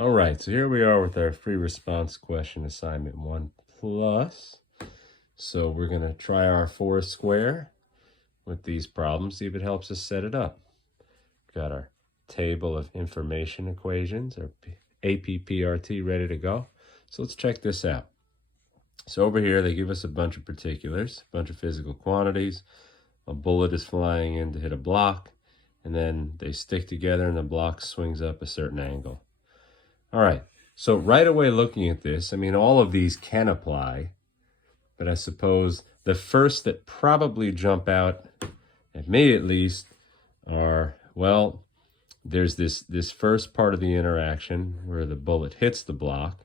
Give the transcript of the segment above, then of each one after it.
All right, so here we are with our free response question assignment 1 plus. So we're going to try our forest square with these problems, see if it helps us set it up. Got our table of information equations, our APPRT, ready to go. So let's check this out. So over here, they give us a bunch of particulars, a bunch of physical quantities. A bullet is flying in to hit a block, and then they stick together and the block swings up a certain angle. All right, so right away looking at this, I mean, all of these can apply, but I suppose the first that probably jump out, at me at least, are, well, there's this first part of the interaction where the bullet hits the block,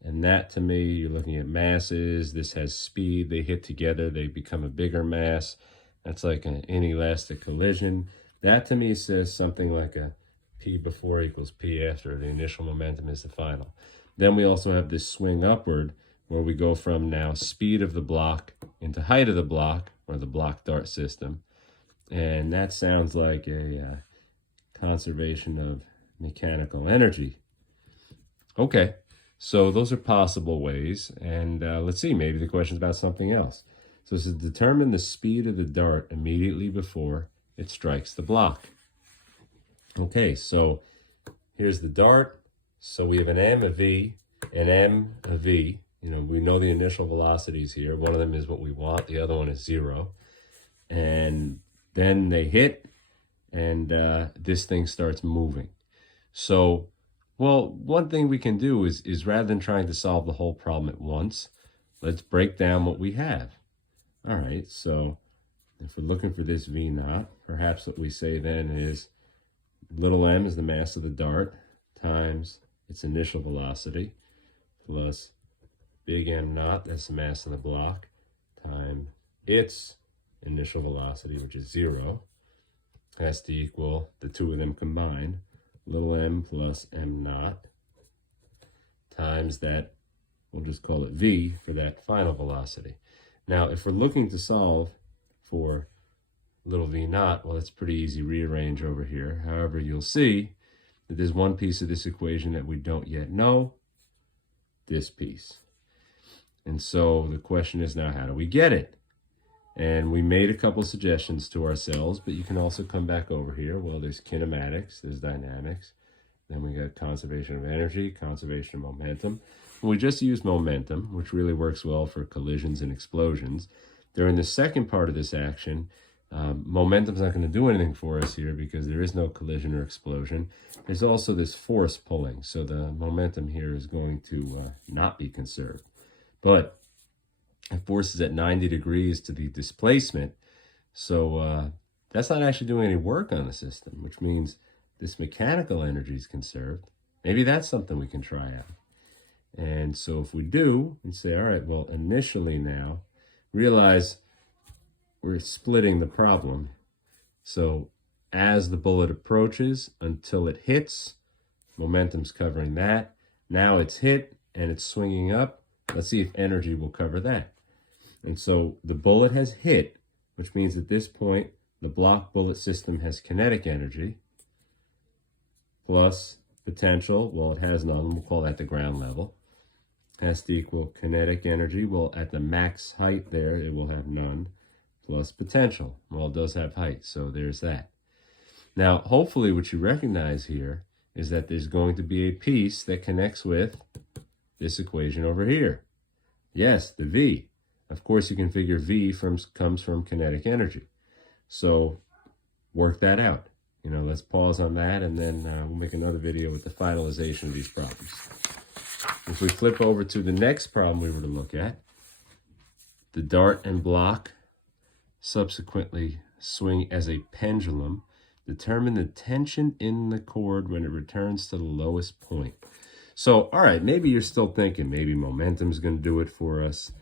and that to me, you're looking at masses, this has speed, they hit together, they become a bigger mass. That's like an inelastic collision. That to me says something like a P before equals P after. The initial momentum is the final. Then we also have this swing upward where we go from now speed of the block into height of the block, or the block dart system. And that sounds like a conservation of mechanical energy. Okay, so those are possible ways. And let's see, maybe the question's about something else. So it's to determine the speed of the dart immediately before it strikes the block. Okay, so here's the dart. So we have an M, a V, an M, a V. You know, we know the initial velocities here. One of them is what we want. The other one is 0. And then they hit, and this thing starts moving. So, well, one thing we can do is rather than trying to solve the whole problem at once, let's break down what we have. All right, so if we're looking for this V naught, perhaps what we say then is little m is the mass of the dart times its initial velocity plus big M naught, that's the mass of the block, times its initial velocity, which is 0, has to equal the two of them combined, little m plus M naught times that, we'll just call it V for that final velocity. Now, if we're looking to solve for little v naught, well, it's pretty easy, rearrange over here. However, you'll see that there's one piece of this equation that we don't yet know, this piece. And so the question is now, how do we get it? And we made a couple suggestions to ourselves, but you can also come back over here. Well, there's kinematics, there's dynamics. Then we got conservation of energy, conservation of momentum. We just use momentum, which really works well for collisions and explosions. During the second part of this action, momentum's not going to do anything for us here because there is no collision or explosion. There's also this force pulling, so the momentum here is going to not be conserved. But the force is at 90 degrees to the displacement, so that's not actually doing any work on the system, which means this mechanical energy is conserved. Maybe that's something we can try out. And so if we do, we say, all right, well, initially now, realize we're splitting the problem. So as the bullet approaches until it hits, momentum's covering that. Now it's hit and it's swinging up. Let's see if energy will cover that. And so the bullet has hit, which means at this point, the block bullet system has kinetic energy plus potential. Well, it has none. We'll call that the ground level. Has to equal kinetic energy. Well, at the max height there, it will have none, plus potential. Well, it does have height, so there's that. Now, hopefully what you recognize here is that there's going to be a piece that connects with this equation over here. Yes, the V. Of course, you can figure V comes from kinetic energy. So work that out. You know, let's pause on that, and then we'll make another video with the finalization of these problems. If we flip over to the next problem we were to look at, the dart and block subsequently swing as a pendulum. Determine the tension in the cord when it returns to the lowest point. So, all right, maybe you're still thinking maybe momentum's going to do it for us.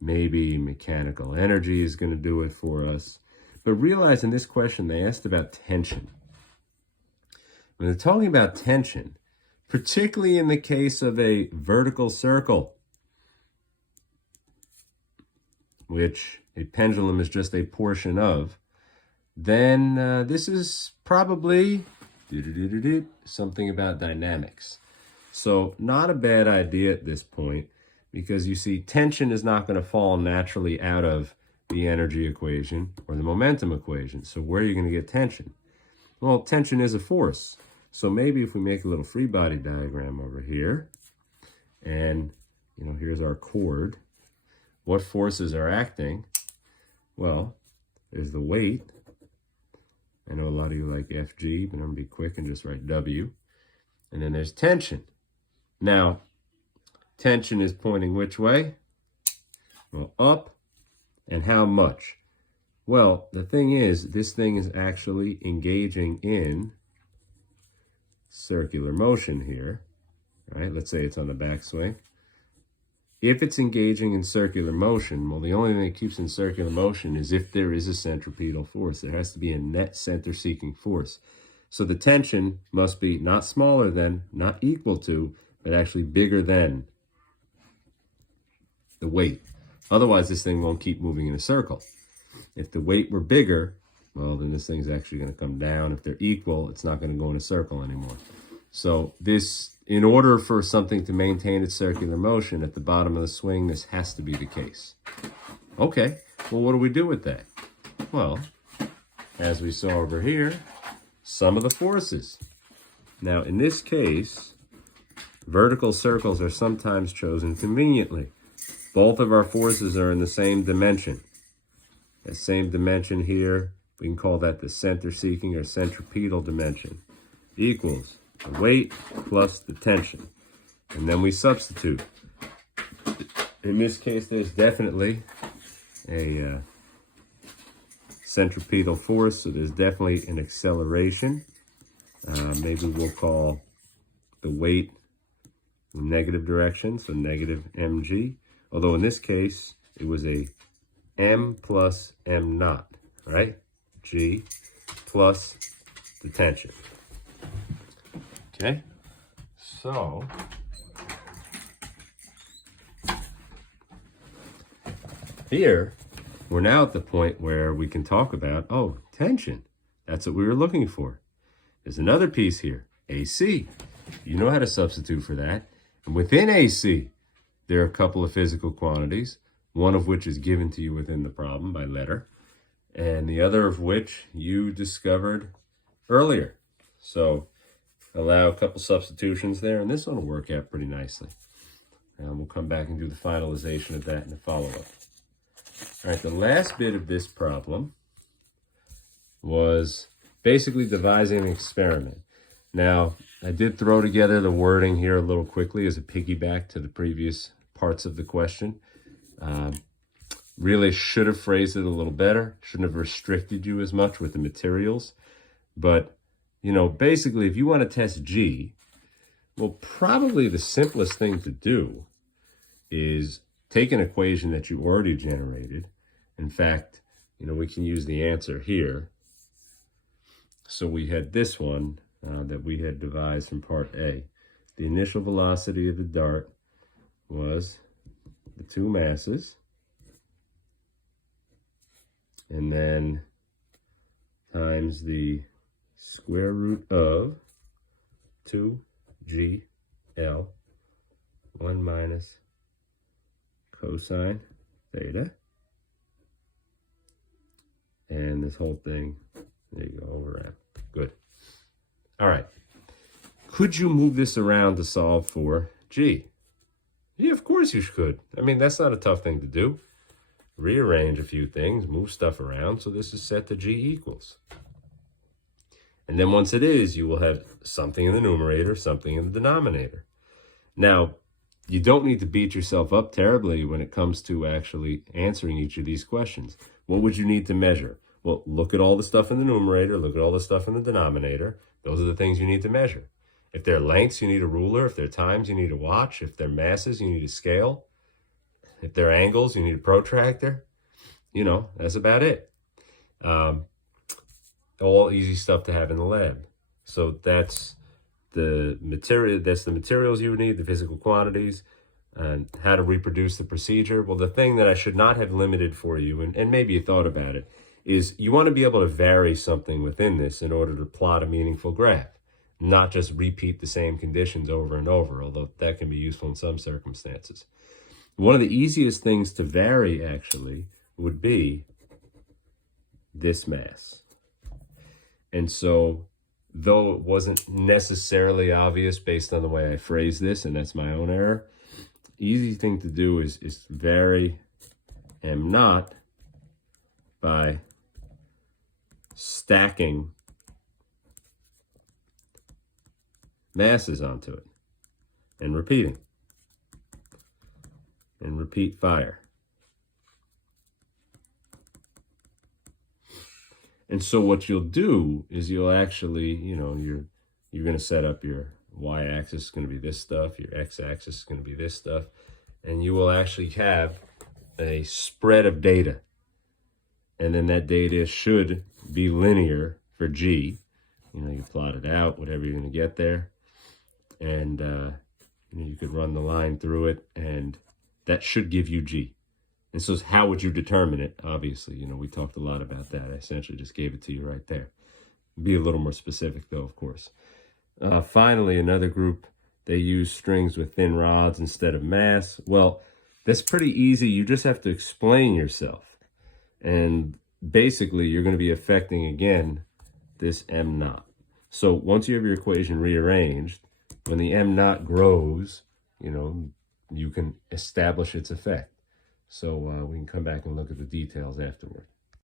Maybe mechanical energy is going to do it for us. But realize in this question, they asked about tension. When they're talking about tension, particularly in the case of a vertical circle, which a pendulum is just a portion of, then this is probably something about dynamics. So not a bad idea at this point, because you see tension is not going to fall naturally out of the energy equation or the momentum equation. So where are you going to get tension? Well, tension is a force. So maybe if we make a little free body diagram over here, and here's our cord. What forces are acting? Well, there's the weight. I know a lot of you like FG, but I'm going to be quick and just write W. And then there's tension. Now, tension is pointing which way? Well, up. And how much? Well, the thing is, this thing is actually engaging in circular motion here. Right? Let's say it's on the backswing. If it's engaging in circular motion, well, the only thing that keeps in circular motion is if there is a centripetal force. There has to be a net center-seeking force. So the tension must be not smaller than, not equal to, but actually bigger than the weight. Otherwise, this thing won't keep moving in a circle. If the weight were bigger, well, then this thing's actually going to come down. If they're equal, it's not going to go in a circle anymore. So this, in order for something to maintain its circular motion at the bottom of the swing, this has to be the case. Okay, well, what do we do with that? Well, as we saw over here, sum of the forces. Now, in this case, vertical circles are sometimes chosen conveniently. Both of our forces are in the same dimension. The same dimension here, we can call that the center-seeking or centripetal dimension, equals the weight plus the tension. And then we substitute. In this case, there's definitely a centripetal force, so there's definitely an acceleration. Maybe we'll call the weight the negative direction, so negative mg. Although in this case, it was a m plus m naught, right? G plus the tension. Okay, so here, we're now at the point where we can talk about, oh, tension. That's what we were looking for. There's another piece here, AC. You know how to substitute for that. And within AC, there are a couple of physical quantities, one of which is given to you within the problem by letter, and the other of which you discovered earlier. So allow a couple substitutions there, and this one will work out pretty nicely. And we'll come back and do the finalization of that in the follow-up. All right, the last bit of this problem was basically devising an experiment. Now, I did throw together the wording here a little quickly as a piggyback to the previous parts of the question. Really should have phrased it a little better. Shouldn't have restricted you as much with the materials. But, basically, if you want to test G, well, probably the simplest thing to do is take an equation that you already generated. In fact, we can use the answer here. So we had this one that we had devised from part A. The initial velocity of the dart was the two masses, and then times the square root of 2gl 1 minus cosine theta, and this whole thing, there you go, over M. Good. All right. Could you move this around to solve for G? Yeah, of course you could. I mean, that's not a tough thing to do. Rearrange a few things, move stuff around, so this is set to G equals. And then once it is, you will have something in the numerator, something in the denominator. Now, you don't need to beat yourself up terribly when it comes to actually answering each of these questions. What would you need to measure? Well, look at all the stuff in the numerator, look at all the stuff in the denominator. Those are the things you need to measure. If they're lengths, you need a ruler. If they're times, you need a watch. If they're masses, you need a scale. If they're angles, you need a protractor. That's about it. All easy stuff to have in the lab. So that's the material. That's the materials you would need, the physical quantities, and how to reproduce the procedure. Well, the thing that I should not have limited for you, and maybe you thought about it, is you want to be able to vary something within this in order to plot a meaningful graph. not just repeat the same conditions over and over, although that can be useful in some circumstances. One of the easiest things to vary, actually, would be this mass. And so, though it wasn't necessarily obvious based on the way I phrased this, and that's my own error, easy thing to do is vary m naught by stacking masses onto it and repeating. And repeat fire. And so what you'll do is you'll actually, you're going to set up your y-axis is going to be this stuff, your x-axis is going to be this stuff, and you will actually have a spread of data. And then that data should be linear for G. You plot it out, whatever you're going to get there. And you could run the line through it, and that should give you G. And so how would you determine it? Obviously, we talked a lot about that. I essentially just gave it to you right there. Be a little more specific, though, of course. Finally, another group, they use strings with thin rods instead of mass. Well, that's pretty easy. You just have to explain yourself. And basically, you're going to be affecting, again, this m naught. So once you have your equation rearranged, when the m naught grows, you can establish its effect. So we can come back and look at the details afterward.